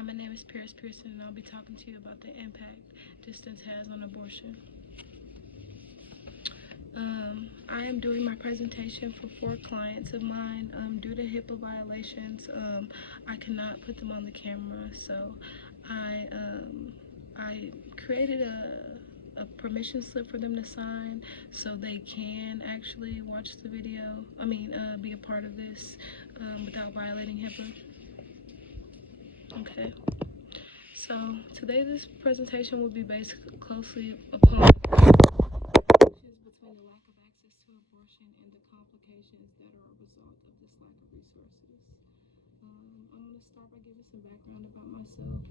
Hi, my name is Paris Pearson, and I'll be talking to you about the impact distance has on abortion. I am doing my presentation for 4 clients of mine. Due to HIPAA violations, I cannot put them on the camera, so I created a permission slip for them to sign so they can actually watch the video, be a part of this without violating HIPAA. Okay, so today this presentation will be based closely upon between the lack of access to abortion and the complications that are a result of this lack of resources. I'm going to start by giving some background about myself.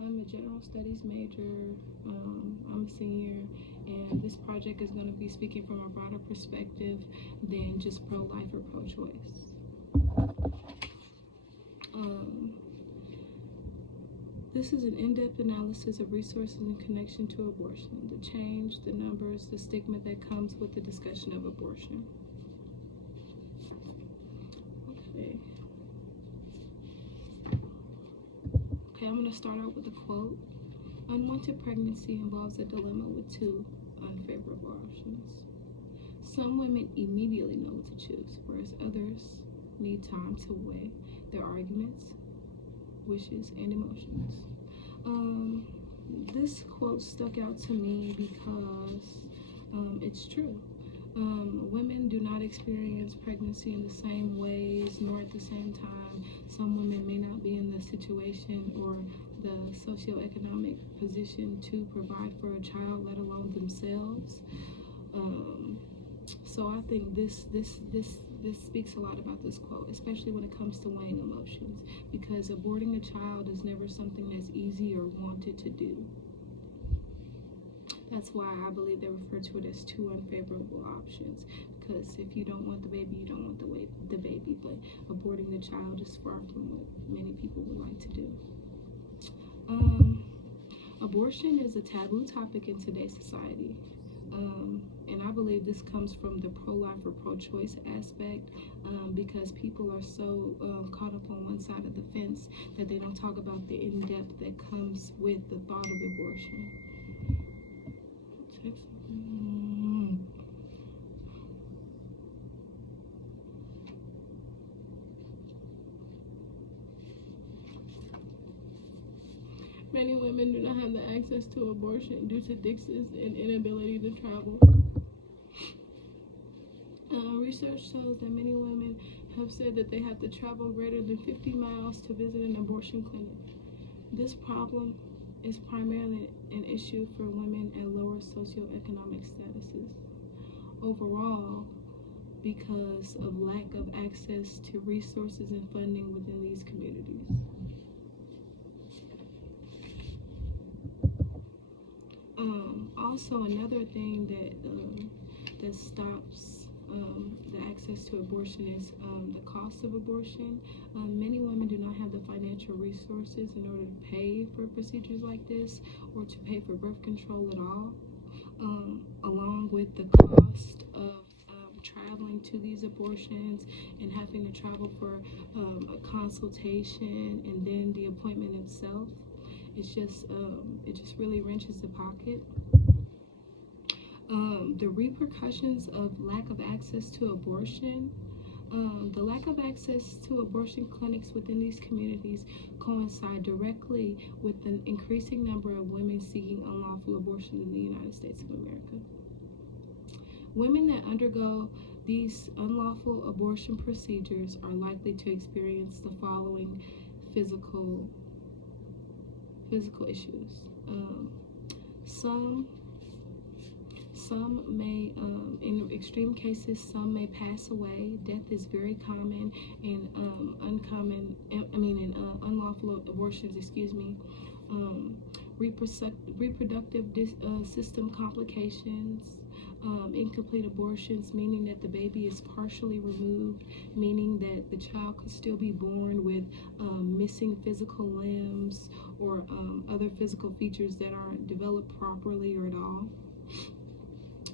I'm a general studies major. I'm a senior, and this project is going to be speaking from a broader perspective than just pro-life or pro-choice. This is an in-depth analysis of resources in connection to abortion, the change, the numbers, the stigma that comes with the discussion of abortion. Okay, I'm going to start out with a quote. Unwanted pregnancy involves a dilemma with 2 unfavorable options. Some women immediately know what to choose, whereas others need time to weigh their arguments, wishes, and emotions. This quote stuck out to me because it's true. Women do not experience pregnancy in the same ways nor at the same time. Some women may not be in the situation or the socioeconomic position to provide for a child, let alone themselves. So I think this speaks a lot about this quote, especially when it comes to weighing emotions, because aborting a child is never something that's easy or wanted to do. That's why I believe they refer to it as 2 unfavorable options, because if you don't want the baby, you don't want the baby, but aborting the child is far from what many people would like to do. Abortion is a taboo topic in today's society. And I believe this comes from the pro-life or pro-choice aspect, because people are so caught up on one side of the fence that they don't talk about the in-depth that comes with the thought of abortion. Many women do not have the access to abortion due to distance and inability to travel. Research shows that many women have said that they have to travel greater than 50 miles to visit an abortion clinic. This problem is primarily an issue for women at lower socioeconomic statuses. Overall, because of lack of access to resources and funding within these communities. Also, another thing that stops the access to abortion is the cost of abortion. Many women do not have the financial resources in order to pay for procedures like this or to pay for birth control at all, along with the cost of traveling to these abortions and having to travel for a consultation and then the appointment itself. It just really wrenches the pocket. The repercussions of lack of access to abortion. The lack of access to abortion clinics within these communities coincide directly with the increasing number of women seeking unlawful abortion in the United States of America. Women that undergo these unlawful abortion procedures are likely to experience the following physical issues. Some may, in extreme cases, some may pass away. Death is very common in unlawful abortions. Reproductive system complications. Incomplete abortions, meaning that the baby is partially removed, meaning that the child could still be born with missing physical limbs or other physical features that aren't developed properly or at all.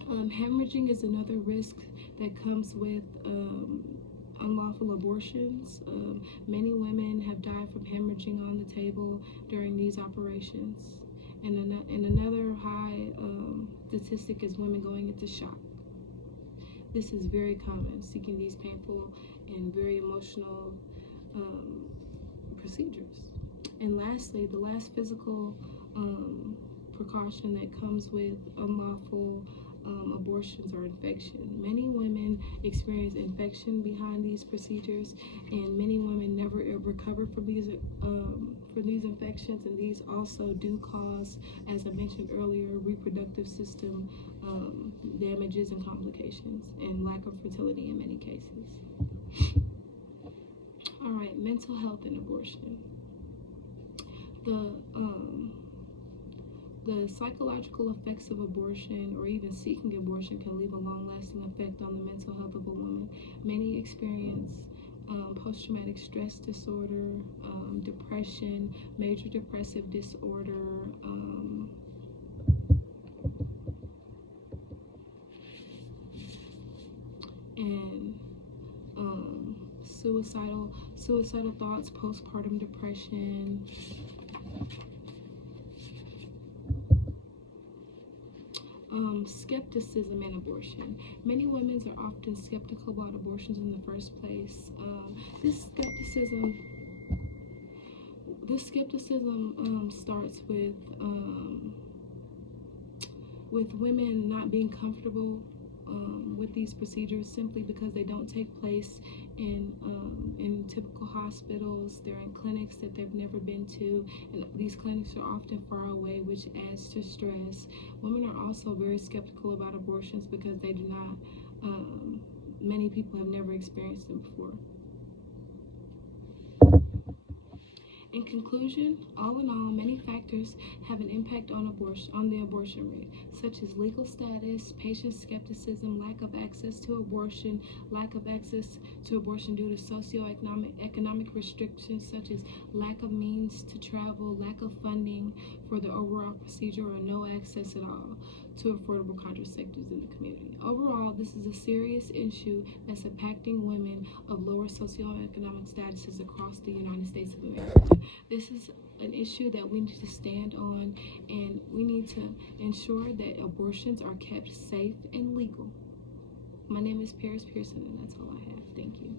Hemorrhaging is another risk that comes with unlawful abortions. Many women have died from hemorrhaging on the table during these operations. And another high statistic is women going into shock. This is very common, seeking these painful and very emotional procedures. And lastly, the last physical precaution that comes with unlawful abortions or infection. Many women experience infection behind these procedures, and many women never recover from these infections, and these also do cause, as I mentioned earlier, reproductive system damages and complications, and lack of fertility in many cases. All right, mental health and abortion. The psychological effects of abortion, or even seeking abortion, can leave a long-lasting effect on the mental health of a woman. Many experience post-traumatic stress disorder, depression, major depressive disorder, and suicidal thoughts, postpartum depression. Skepticism and abortion. Many women are often skeptical about abortions in the first place. This skepticism starts with women not being comfortable with these procedures simply because they don't take place in typical hospitals. They're in clinics that they've never been to, and these clinics are often far away, which adds to stress. Women are also very skeptical about abortions because they do not, many people have never experienced them before. In conclusion, all in all, many factors have an impact on the abortion rate, such as legal status, patient skepticism, lack of access to abortion, lack of access to abortion due to socioeconomic restrictions, such as lack of means to travel, lack of funding for the overall procedure, or no access at all to affordable contraceptives in the community. Overall, this is a serious issue that's impacting women of lower socioeconomic statuses across the United States of America. This is an issue that we need to stand on, and we need to ensure that abortions are kept safe and legal. My name is Paris Pearson, and that's all I have. Thank you.